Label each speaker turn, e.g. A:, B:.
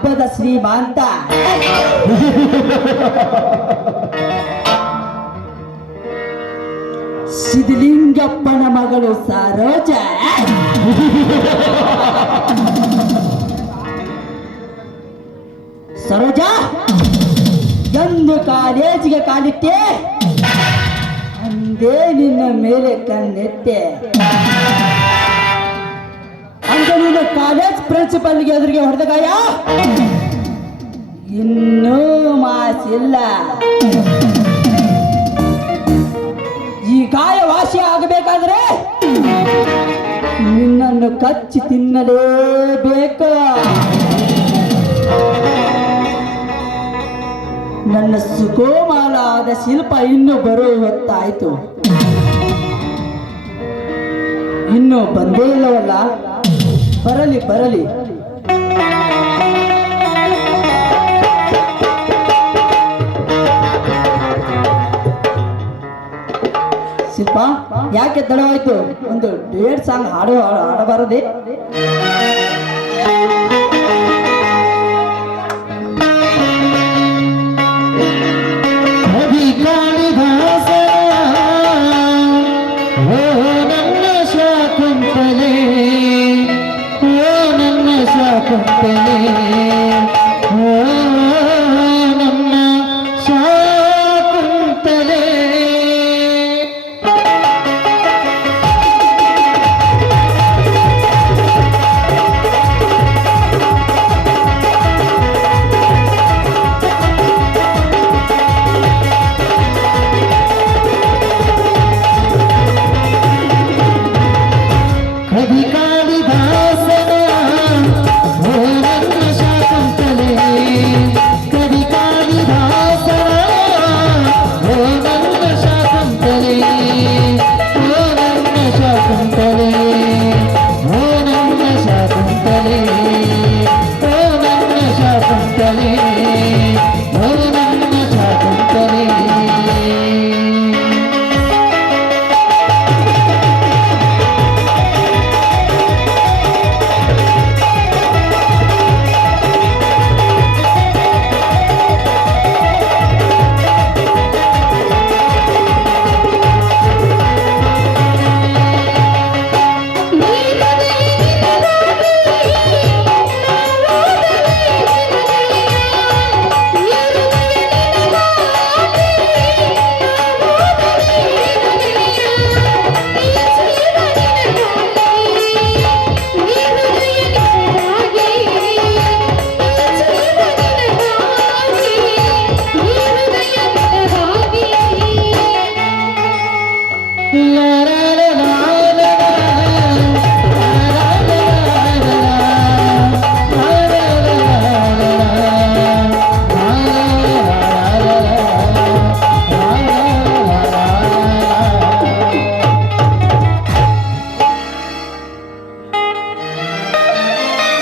A: ಕುಟುಂಬದ ಶ್ರೀಮಾಂತ ಸಿದ್ಧಲಿಂಗಪ್ಪನ ಮಗಳು ಸರೋಜ. ಸರೋಜ ಎಂದು ಕಾಲೇಜಿಗೆ ಕಾಲಿಟ್ಟೆ. ಅಂದೇ ನಿನ್ನ ಮೇಲೆ ಕಣ್ಣೆಟ್ಟೆ ನೀನು ಕಾಲೇಜ್ ಪ್ರಿನ್ಸಿಪಲ್ಗೆ ಎದುರಿಗೆ ಹೊಡೆದ ಗಾಯ? ಇನ್ನೂ ಮಾಸಿಲ್ಲ. ಈ ಗಾಯ ವಾಸಿ ಆಗಬೇಕಾದ್ರೆ ನಿನ್ನನ್ನು ಕಚ್ಚಿ ತಿನ್ನಲೇಬೇಕು. ನನ್ನ ಸುಕೋಮಾಲಾದ ಶಿಲ್ಪ ಇನ್ನು ಬರೋ ಹೊತ್ತಾಯ್ತು. ಇನ್ನು ಬಂದೇ ಇಲ್ಲವಲ್ಲ? ಬರಲಿ ಬರಲಿ. ಶಿಲ್ಪ ಯಾಕೆ ತಡವಾಯ್ತು ಒಂದು ಡೇಟ್ ಸಾಂಗ್ ಹಾಡು ಹಾಡಬಾರದೆ?
B: ನನ್ನ 때